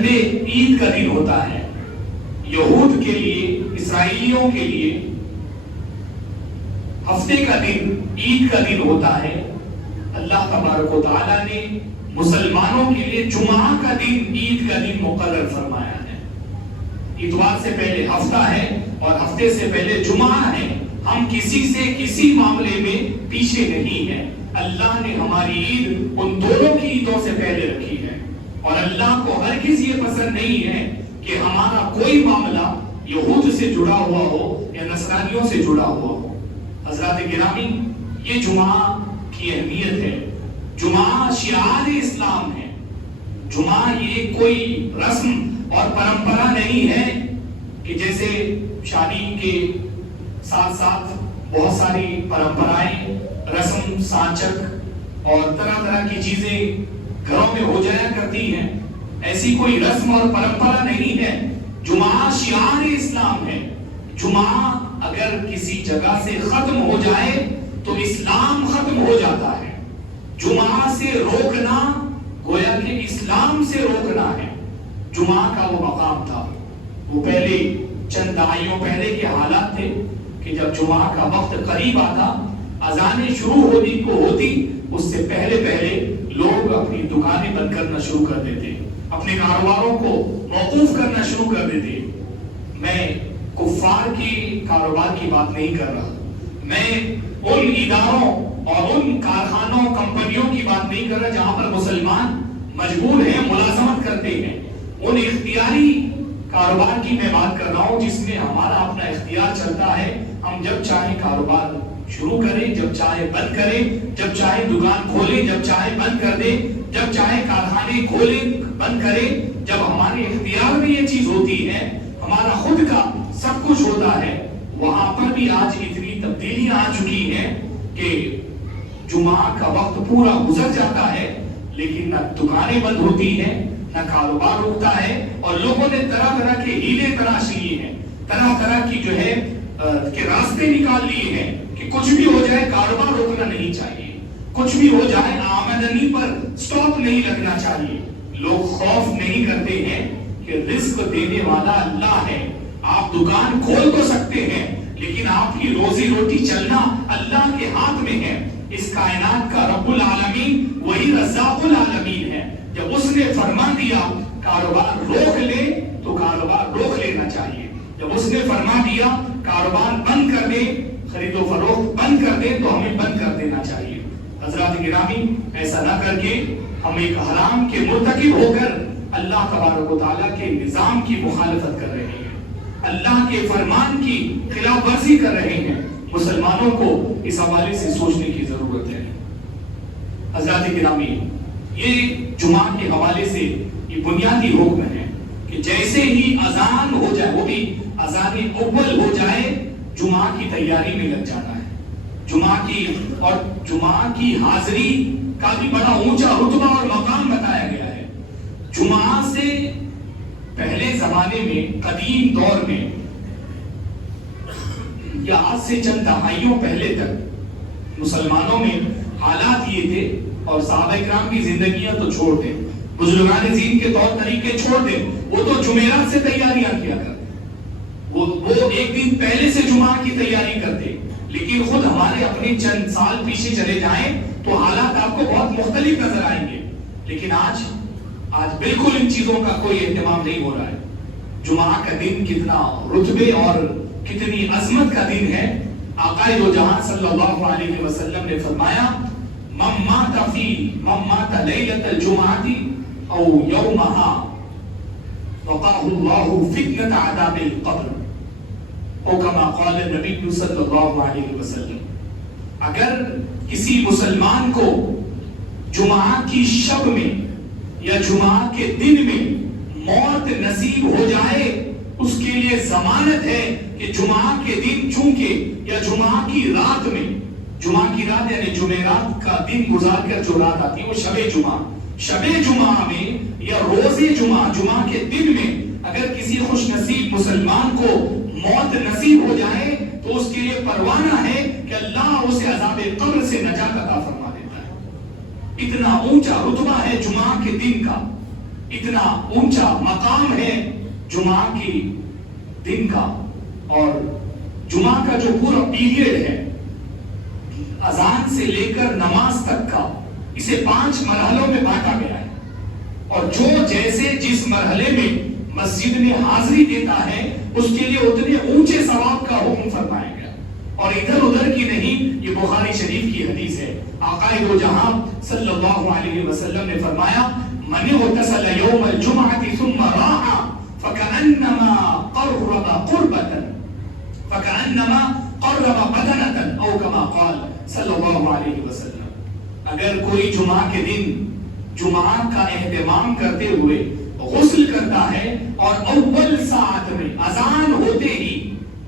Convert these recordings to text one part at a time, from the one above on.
Sunday عید کا دن ہوتا ہے، یہود کے لیے، اسرائیلیوں کے لیے ہفتے کا دن عید کا دن ہوتا ہے، اللہ تبارک و تعالیٰ نے مسلمانوں کے لیے جمعہ کا دن عید کا دن مقرر فرمایا ہے۔ اتوار سے پہلے ہفتہ ہے اور ہفتے سے پہلے جمعہ ہے۔ ہم کسی سے کسی معاملے میں پیچھے نہیں ہیں۔ اللہ نے ہماری عید ان دونوں کی عیدوں سے پہلے رکھی ہے، اور اللہ کو ہرگز یہ پسند نہیں ہے کہ ہمارا کوئی معاملہ یہود سے جڑا ہوا ہو یا نصرانیوں سے جڑا ہوا ہو۔ حضرات گرامی، یہ جمعہ کی اہمیت ہے۔ جمعہ شعار اسلام ہے۔ جمعہ یہ کوئی رسم اور پرمپرا نہیں ہے کہ جیسے شادی کے ساتھ ساتھ بہت ساری پرمپرائیں، رسم سانچک اور طرح طرح کی چیزیں گھروں میں ہو جایا کرتی ہیں، ایسی کوئی رسم اور پرمپرا نہیں ہے۔ جمعہ شعار اسلام ہے۔ جمعہ اگر کسی جگہ سے ختم ہو جائے تو اسلام ختم ہو جاتا ہے۔ جمعہ سے روکنا گویا کہ اسلام سے روکنا ہے۔ جمعہ کا وہ مقام تھا، وہ پہلے چند دہائیوں پہلے کے حالات تھے کہ جب جمعہ کا وقت قریب آتا، اذانیں شروع ہوتی اس سے پہلے لوگ اپنی دکانیں بند کرنا شروع کر دیتے، اپنے کاروباروں کو موقوف کرنا شروع کر دیتے۔ میں کفار کی کاروبار کی بات نہیں کر رہا، میں ان اداروں اور ان کارخانوں کمپنیوں کی بات نہیں کر رہا جہاں پر مسلمان مجبور ہیں، ملازمت کرتے ہیں۔ ان اختیاری کاروبار کی میں بات کر رہا ہوں جس میں ہمارا اپنا اختیار چلتا ہے۔ ہم جب چاہیں کاروبار شروع کریں، جب چاہے بند کریں، جب چاہے دکان کھولیں، جب چاہے بند کر دیں، جب چاہے کارخانے کھولیں بند کریں۔ جب ہمارے اختیار میں یہ چیز ہوتی ہے، ہمارا خود کا سب کچھ ہوتا ہے، وہاں پر بھی آج اتنی تبدیلیاں آ چکی ہیں کہ جمعہ کا وقت پورا گزر جاتا ہے لیکن نہ دکانیں بند ہوتی ہیں، نہ کاروبار رکتا ہے، اور لوگوں نے طرح طرح کے ہیلے تراش لیے ہیں، طرح طرح کی جو ہے کہ راستے نکال لیے ہیں کہ کچھ بھی ہو جائے کاروبار روکنا نہیں چاہیے، کچھ بھی ہو جائے آمدنی پر سٹاپ نہیں لگنا چاہیے۔ لوگ خوف نہیں کرتے ہیں کہ رزق دینے والا اللہ ہے۔ آپ دکان کھول تو سکتے ہیں لیکن آپ کی روزی روٹی چلنا اللہ کے ہاتھ میں ہے۔ اس کائنات کا رب العالمین وہی رزاق العالمین ہے۔ جب اس نے فرما دیا کاروبار روک لے تو کاروبار روک لینا چاہیے، جب اس نے فرما دیا کاروبار بند کر دے، خرید و فروخت بند کر دے تو ہمیں بند کر دینا چاہیے۔ حضرات گرامی، ایسا نہ کر کے ہم ایک حرام کے مرتکب ہو کر اللہ تبارک و تعالیٰ کے نظام کی مخالفت کر رہے ہیں، اللہ کے فرمان کی خلاف ورزی کر رہے ہیں۔ مسلمانوں کو اس حوالے سے سوچنے کی ضرورت ہے۔ حضرات گرامی، یہ جمعہ کے حوالے سے یہ بنیادی حکم ہے کہ جیسے ہی اذان ہو جائے، وہ بھی اذان اول ہو جائے، جمعہ کی تیاری میں لگ جانا ہے۔ جمعہ کی حاضری کا بھی بڑا اونچا رتبہ اور مقام بتایا گیا ہے۔ جمعہ سے پہلے زمانے میں، قدیم دور میں یا آج سے چند دہائیوں پہلے تک مسلمانوں میں حالات یہ تھے، اور صحابہ کرام کی زندگیاں تو چھوڑ دیں، بزرگان دین کے طور طریقے چھوڑ دیں، وہ تو جمعرات سے تیاریاں کیا کرتے، وہ ایک دن پہلے سے جمعہ کی تیاری کرتے۔ لیکن خود ہمارے اپنے چند سال پیچھے چلے جائیں تو حالات آپ کو بہت مختلف نظر آئیں گے۔ لیکن آج بالکل ان چیزوں کا کوئی اہتمام نہیں ہو رہا ہے۔ جمعہ کا دن کتنا رتبے اور کتنی عظمت کا دن ہے۔ آقا دو جہاں صلی اللہ علیہ وسلم نے فرمایا، من مات لیلۃ الجمعۃ او یومہا وقاه اللہ فتنۃ عذاب القبر، او کما قال النبی صلی اللہ علیہ وسلم۔ اگر کسی مسلمان کو جمعہ کی شب میں یا جمعہ کے دن میں موت نصیب ہو جائے، اس کے لیے ضمانت ہے کہ جمعہ کے دن چونکہ یا جمعہ کی رات میں، جمعہ کی رات یعنی جمعرات کا دن گزار کر جو رات آتی ہے وہ شب جمعہ میں یا روز جمعہ کے دن میں اگر کسی خوش نصیب مسلمان کو موت نصیب ہو جائے تو اس کے لیے پروانہ ہے کہ اللہ اسے عذاب قبر سے نجات عطا فرما دیتا ہے۔ اتنا اونچا رتبہ ہے جمعہ کے دن کا۔ اتنا اونچا مقام ہے جمعہ کی دن کا، اور جمعہ کا جو پورا پیریڈ ہے اذان سے لے کر نماز تک کا، اسے 5 مرحلوں میں بانٹا گیا ہے، اور جو جیسے جس مرحلے میں مسجد میں حاضری دیتا ہے اس کے لیے اتنے اونچے ثواب کا حکم فرمایا گیا، اور ادھر ادھر کی نہیں، یہ بخاری شریف کی حدیث ہے۔ آقا دو جہاں صلی اللہ علیہ وسلم نے فرمایا من اغتسل یوم الجمعہ ثم راح فکأنما قرب بدنة او کما قال صلی اللہ علیہ وسلم، اگر کوئی جمعہ کے دن جمعہ کا اہتمام کرتے ہوئے غسل کرتا ہے اور اول ساعت میں اذان ہوتے ہی،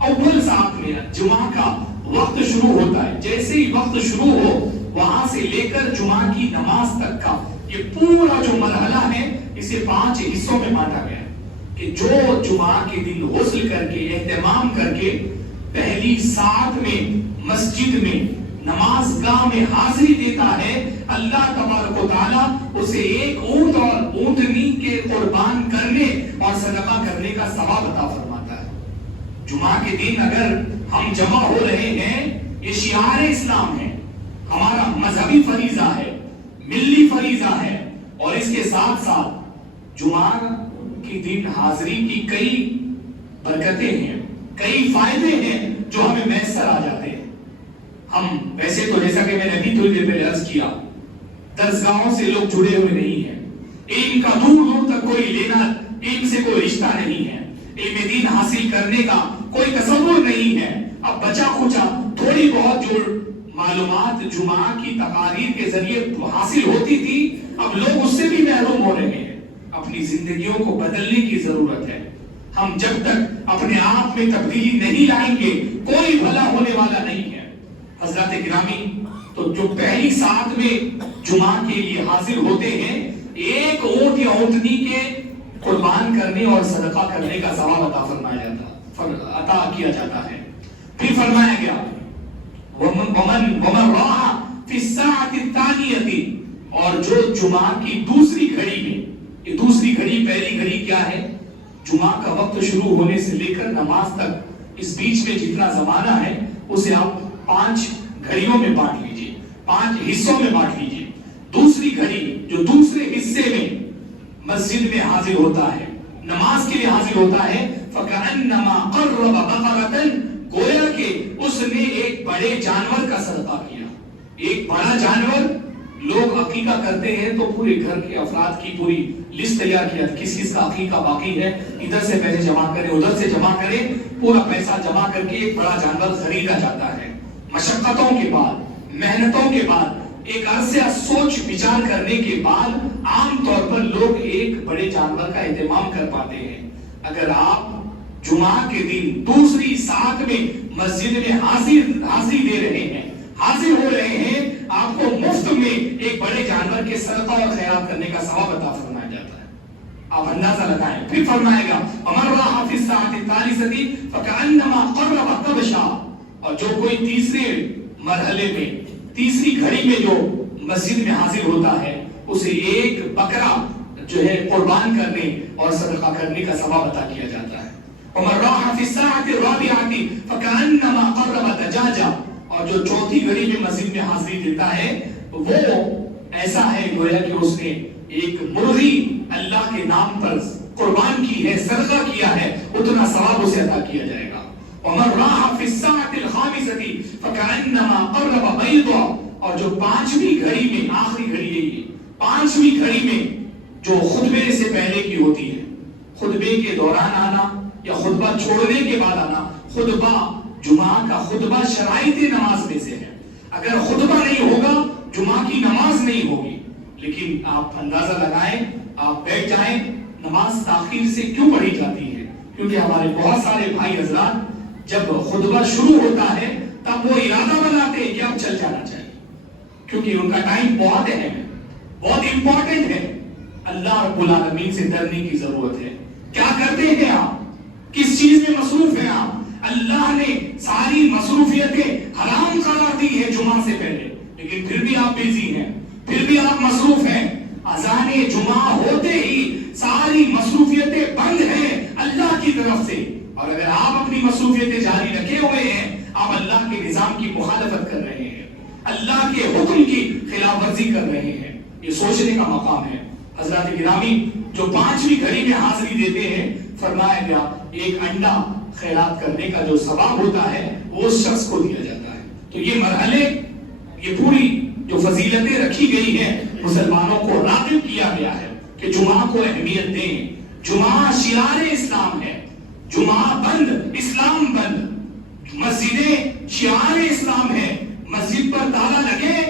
اول ساعت میں جمعہ کا وقت شروع ہوتا ہے، جیسے ہی وقت شروع ہو وہاں سے لے کر جمعہ کی نماز تک کا یہ پورا جو مرحلہ ہے اسے 5 حصوں میں بانٹا گیا کہ جو جمعہ کے دن غسل کر کے اہتمام کر کے پہلی ساعت میں مسجد میں نماز گاہ میں حاضری دیتا ہے، اللہ تبارک و تعالیٰ اسے ایک اونٹ اور اونٹنی کے قربان کرنے اور صدقہ کرنے کا ثواب عطا فرماتا ہے۔ جمعہ کے دن اگر ہم جمع ہو رہے ہیں، یہ شعار اسلام ہے، ہمارا مذہبی فریضہ ہے، ملی فریضہ ہے، اور اس کے ساتھ ساتھ جمعہ کے دن حاضری کی کئی برکتیں ہیں، کئی فائدے ہیں جو ہمیں میسر آ جاتے ہیں۔ ہم ویسے تو جیسا کہ میں نے ابھی تھوڑی دیر پہلے عرض کیا، درسگاہوں سے لوگ جڑے ہوئے نہیں ہیں، علم کا دور دور تک کوئی لینا، علم سے کوئی رشتہ نہیں ہے، علم دین حاصل کرنے کا کوئی تصور نہیں ہے۔ اب بچا کھچا تھوڑی بہت جو معلومات جمعہ کی تقاریر کے ذریعے حاصل ہوتی تھی، اب لوگ اس سے بھی محروم ہو رہے ہیں۔ اپنی زندگیوں کو بدلنے کی ضرورت ہے۔ ہم جب تک اپنے آپ میں تبدیلی نہیں لائیں گے کوئی بھلا ہونے والا نہیں ہے۔ حضرات گرامی، تو جو پہلی ساعت میں جمعہ کے لیے حاضر ہوتے ہیں، ایک اونٹ یا اونٹنی کے قربان کرنے اور صدقہ کرنے کا ثواب عطا فرمایا جاتا، عطا کیا جاتا ہے۔ پھر فرمایا گیا ومن راح فی الساعۃ الثانیۃ، اور جو جمعہ کی دوسری گھڑی میں، یہ دوسری گھڑی پہلی گھڑی کیا ہے؟ جمعہ کا وقت شروع ہونے سے لے کر نماز تک، اس بیچ میں جتنا زمانہ ہے اسے آپ 5 گھڑیوں میں بانٹ لیجئے، 5 حصوں میں بانٹ لیجئے۔ دوسری گھڑی جو دوسرے حصے میں مسجد میں حاضر ہوتا ہے، نماز کے لیے حاضر ہوتا ہے، فَكَأَنَّمَا قَرَّبَ بَقَرَةً، گویا کہ اس نے ایک بڑے جانور کا صدقہ کیا۔ ایک بڑا جانور، لوگ عقیقہ کرتے ہیں تو پورے گھر کے افراد کی پوری لسٹ تیار کیا، کس کس کا عقیقہ باقی ہے، ادھر سے پیسے جمع کریں، ادھر سے جمع کریں، پورا پیسہ جمع کر کے ایک بڑا جانور خریدا جاتا ہے۔ مشقتوں کے بعد، محنتوں کے بعد، ایک عرصہ سوچ بچار کرنے کے بعد عام طور پر لوگ ایک بڑے جانور کا اہتمام کر پاتے ہیں۔ اگر آپ جمعہ کے دن دوسری ساعت میں مسجد میں حاضری دے رہے ہیں، حاضر ہو رہے ہیں، آپ کو مفت میں ایک بڑے جانور کے صدقہ اور خیرات کرنے کا ثواب عطا فرمایا جاتا ہے۔ آپ اندازہ لگائیں۔ پھر فرمائے گا ومن راح فی الساعۃ الثالثۃ فکأنما قرب کبشا، اور جو کوئی تیسرے مرحلے میں، تیسری گھڑی میں جو مسجد میں حاضر ہوتا ہے، اسے ایک بکرا جو ہے قربان کرنے اور صدقہ کرنے کا ثواب عطا کیا جاتا ہے۔ ومن راح فی الساعۃ الرابعۃ فکأنما قرب دجاجہ، اور جو چوتھی گھڑی میں مسجد میں حاضری دیتا ہے وہ ایسا ہے گویا کہ اس نے ایک مرغی اللہ کے نام پر قربان کی ہے، صدقہ کیا ہے، اتنا ثواب اسے عطا کیا جائے گا۔ ومن راح فی الساعۃ الخامسۃ فکأنما قرب بیضا، اور جو 5ویں گھڑی میں، آخری گھڑی ہے یہ 5ویں گھڑی میں جو خطبے سے پہلے کی ہوتی ہے، خطبے کے دوران آنا یا خطبہ چھوڑنے کے بعد آنا، خطبہ جمعہ کا خطبہ شرائط نماز میں سے ہے، اگر خطبہ نہیں ہوگا جمعہ کی نماز نہیں ہوگی۔ لیکن آپ اندازہ لگائیں، آپ بیٹھ جائیں، نماز تاخیر سے کیوں پڑھی جاتی ہے؟ کیونکہ ہمارے بہت سارے بھائی حضرات جب خطبہ شروع ہوتا ہے تب وہ ارادہ بناتے ہیں کہ اب چل جانا چاہیے، کیونکہ ان کا ٹائم بہت اہم ہے، بہت امپورٹنٹ ہے۔ اللہ رب العالمین سے ڈرنے کی ضرورت ہے۔ کیا کرتے ہیں آپ؟ کس چیز میں مصروف ہیں آپ؟ اللہ نے ساری مصروفیتیں حرام قرار دی ہے جمعہ سے پہلے، لیکن پھر بھی آپ بیزی ہیں، پھر بھی آپ مصروف ہیں۔ اذان جمعہ ہوتے ہی کی مخالفت کر رہے ہیں، اللہ کے حکم کی خلاف ورزی کر رہے ہیں، یہ سوچنے کا مقام ہے۔ حضرات گرامی، جو 5ویں گھڑی میں حاضری دیتے ہیں، فرمایا گیا ایک انڈا خیرات کرنے کا جو ثواب ہوتا ہے وہ اس شخص کو دیا جاتا ہے۔ تو یہ مرحلے، یہ پوری جو فضیلتیں رکھی گئی ہیں، مسلمانوں کو راغب کیا گیا ہے کہ جمعہ کو اہمیت دیں۔ جمعہ شعار اسلام ہے، جمعہ بند اسلام بند، مسجدیں شعار اسلام ہے، مسجد پر تالا لگے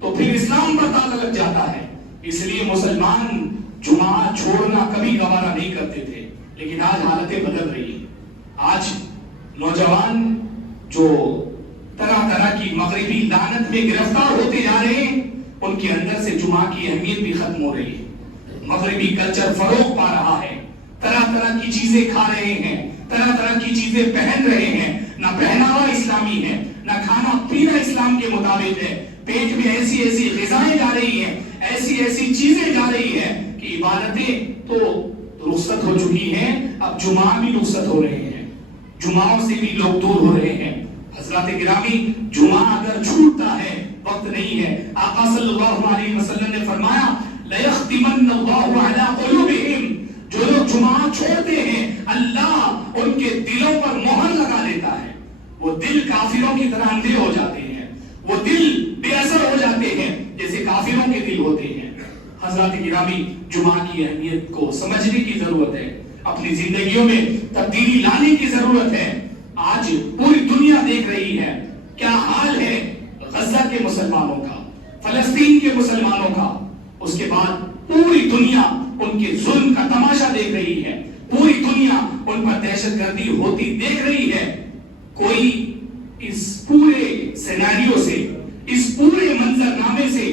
تو پھر اسلام پر تالا لگ جاتا ہے۔ اس لیے مسلمان جمعہ چھوڑنا کبھی گوارا نہیں کرتے تھے، لیکن آج حالتیں بدل رہی ہیں۔ آج نوجوان جو طرح طرح کی مغربی لعنت میں گرفتار ہوتے جا رہے ہیں، ان کے اندر سے جمعہ کی اہمیت بھی ختم ہو رہی ہے۔ مغربی کلچر فروغ پا رہا ہے، طرح طرح کی چیزیں کھا رہے ہیں، طرح طرح کی چیزیں پہن رہے ہیں، نہ پہناوا اسلامی ہے، نہ کھانا پینا اسلام کے مطابق ہے، پیٹ میں ایسی ایسی غذائیں جا رہی ہیں، ایسی ایسی چیزیں جا رہی ہیں کہ عبادتیں تو رخصت ہو چکی ہیں، اب جمعہ بھی رخصت ہو رہے ہیں، جمعوں سے بھی لوگ دور ہو رہے ہیں۔ حضرات گرامی، جمعہ اگر چھوٹتا ہے، وقت نہیں ہے، آقا صلی اللہ علیہ وسلم نے فرمایا لَيَخْتِمَنَّ اللَّهُ عَلَىٰ قُلُوبِهِمْ، جو لوگ جمعہ چھوڑتے ہیں اللہ ان کے دلوں پر مہر لگا دیتا ہے۔ وہ دل کافروں کی طرح اندھے ہو جاتے ہیں، وہ دل بے اثر ہو جاتے ہیں جیسے کافروں کے دل ہوتے ہیں۔ حضرات گرامی، جمعہ کی اہمیت کو سمجھنے کی ضرورت ہے، اپنی زندگیوں میں تبدیلی لانے کی ضرورت ہے۔ آج پوری دنیا دیکھ رہی ہے کیا حال ہے غزہ کے مسلمانوں کا، فلسطین کے مسلمانوں کا، اس کے بعد پوری دنیا ان کے ظلم کا تماشا دیکھ رہی ہے، پوری دنیا ان پر دہشت گردی ہوتی دیکھ رہی ہے۔ کوئی اس پورے سیناریو سے، اس پورے منظرنامے سے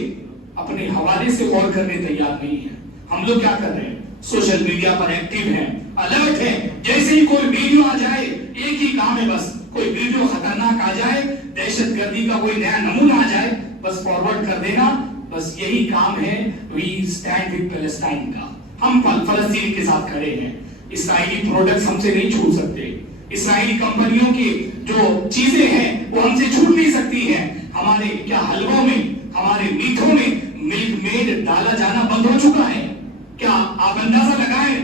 اپنے حوالے سے غور کرنے تیار نہیں ہے۔ ہم لوگ کیا کر رہے ہیں؟ سوشل میڈیا پر ایکٹیو ہیں، الرٹ ہیں، جیسے ہی کوئی ویڈیو آ جائے ایک ہی کام ہے، بس کوئی ویڈیو خطرناک آ جائے، دہشت گردی کا کوئی نیا نمونہ آ جائے، بس فارورڈ کر دینا، بس یہی کام ہے۔ وی اسٹینڈ ود پیلسٹائن کا، ہم فلسطین کے ساتھ کھڑے ہیں، اسرائیلی پروڈکٹس ہم سے نہیں چھوٹ سکتے، اسرائیلی کمپنیوں کی جو چیزیں ہیں وہ ہم سے چھوٹ نہیں سکتی ہیں۔ ہمارے کیا حلووں میں، ہمارے میٹھوں میں ملک میڈ ڈالا جانا بند ہو چکا ہے؟ کیا آپ اندازہ لگائیں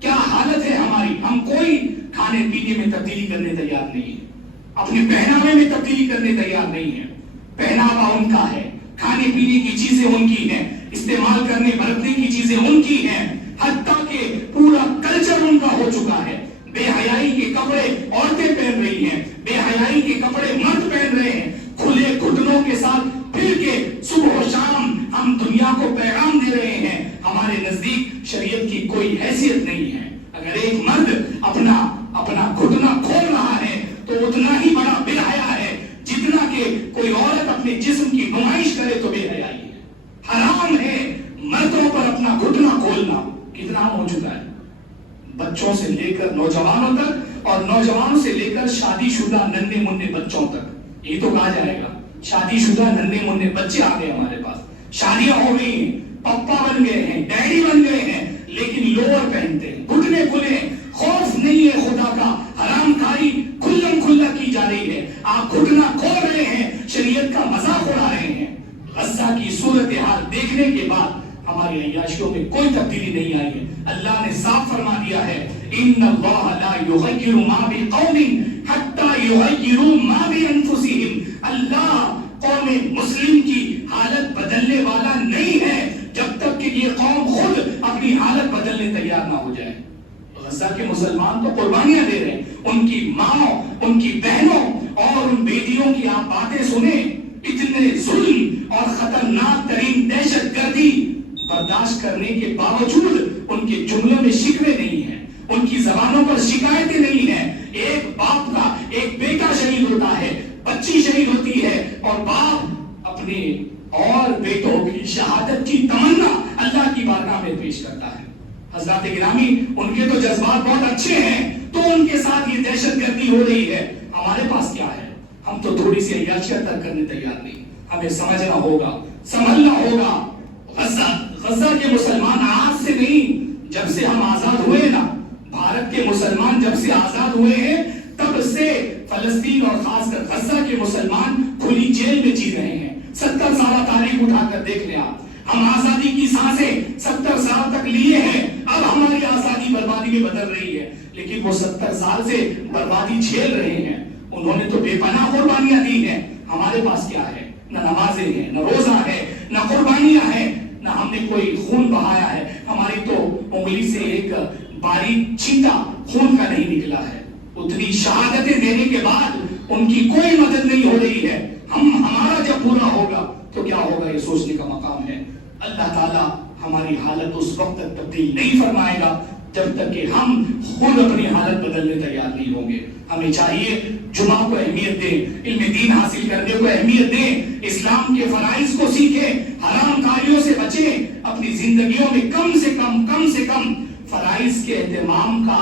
کیا حالت ہے ہماری؟ ہم کوئی کھانے پینے میں تبدیلی کرنے تیار نہیں ہے، اپنے پہناوے میں تبدیلی کرنے تیار نہیں ہے۔ پہناوا ان کا ہے، کھانے پینے کی چیزیں ان کی ہیں، استعمال کرنے برتنے کی چیزیں ان کی ہیں، حتیٰ کہ پورا کلچر ان کا ہو چکا ہے۔ بے حیائی کے کپڑے عورتیں پہن رہی ہیں، بے حیائی کے کپڑے مرد پہن رہے ہیں، کھلے گھٹنوں کے ساتھ پھر کے صبح و شام ہم دنیا کو پیغام دے رہے ہیں۔ ہمارے نزدیک شریعت کی کوئی حیثیت نہیں ہے۔ اگر ایک مرد اپنا گھٹنا کھول رہا ہے تو اتنا ہی بڑا بے حیا ہے جتنا کہ کوئی عورت اپنے جسم کی نمائش کرے تو بے حیائی ہے۔ حرام ہے مردوں پر اپنا گھٹنا کھولنا۔ کتنا ہو چکا ہے، بچوں سے لے کر نوجوانوں تک، اور نوجوانوں سے لے کر شادی شدہ ننھے منھے بچوں تک۔ یہ تو کہا جائے گا شادی شدہ ننھے منھے بچے آ گئے ہمارے پاس، شادیاں ہو گئی ہیں، پپا بن گئے ہیں، ڈیڈی بن گئے ہیں، لیکن لوور پہنتے ہیں، گھٹنے کھلے، خوف نہیں ہے خدا کا، حرام کھائی کھلم کھلا کی جا رہی ہے۔ آپ گھٹنا کھول رہے ہیں، شریعت کا مذاق اڑا رہے ہیں۔ غزہ کی صورتحال دیکھنے کے بعد ہماری عیاشیوں میں کوئی تبدیلی نہیں آئی ہے۔ اللہ نے صاف فرما دیا ہے ان اللہ لا یغیر ما بقوم حتی یغیروا ما بانفسہم۔ اللہ قوم مسلم کی حالت بدلنے والا نہیں ہے جب تک کہ یہ قوم خود اپنی حالت بدلنے تیار نہ ہو جائے۔ غزہ کے مسلمان تو قربانیاں دے رہے ہیں، ان کی ماں، ان کی بہنوں اور ان بیٹیوں کی آپ باتیں سنیں، اتنے ظلم اور خطرناک ترین دہشت گردی برداشت کرنے کے باوجود ان کے جملوں میں شکوے نہیں ہیں، ان کی زبانوں پر شکایتیں نہیں ہیں۔ ایک باپ کا ایک بیٹا شہید ہوتا ہے، بچی شہید ہوتی ہے، اور باپ اپنے اور بیٹوں کی شہادت کی تمنا اللہ کی بارگاہ میں پیش کرتا ہے۔ حضرات گرامی، ان کے تو جذبات بہت اچھے ہیں تو ان کے ساتھ یہ دہشت گردی ہو رہی ہے۔ ہمارے پاس کیا ہے؟ ہم تو تھوڑی سی عیاشیاں ترک کرنے تیار نہیں۔ ہمیں سمجھنا ہوگا، سنبھلنا ہوگا۔ غزہ کے مسلمان آج سے نہیں، جب سے ہم آزاد ہوئے نا، بھارت کے مسلمان جب سے آزاد ہوئے ہیں تب سے فلسطین اور خاص کر غزہ کے مسلمان کر دیکھ لیں آپ، ہم آزادی کی سانسیں 70 سال تک لیے ہیں، اب ہماری آزادی بربادی میں بدل رہی ہے، لیکن وہ 70 سال سے بربادی جھیل رہے ہیں، انہوں نے تو بے پناہ قربانیاں دی ہیں، ہمارے پاس کیا ہے؟ نہ نمازیں ہیں، نہ روزہ ہے، نہ قربانیاں ہیں، نہ ہم نے کوئی خون بہایا ہے، ہماری تو انگلی سے ایک باریک چھینٹا خون کا نہیں نکلا ہے۔ اتنی شہادتیں دینے کے بعد ان کی کوئی مدد نہیں ہو رہی ہے، ہمارا جب پورا ہوگا تو کیا ہوگا، یہ سوچنے کا مقام ہے۔ اللہ تعالیٰ ہماری حالت اس وقت تک تبدیل نہیں فرمائے گا جب تک کہ ہم خود اپنی حالت بدلنے تیار نہیں ہوں گے۔ ہمیں چاہیے جمعہ کو اہمیت دیں، علم دین حاصل کرنے کو اہمیت دیں، اسلام کے فرائض کو سیکھیں، حرام کاریوں سے بچیں، اپنی زندگیوں میں کم سے کم فرائض کے اہتمام کا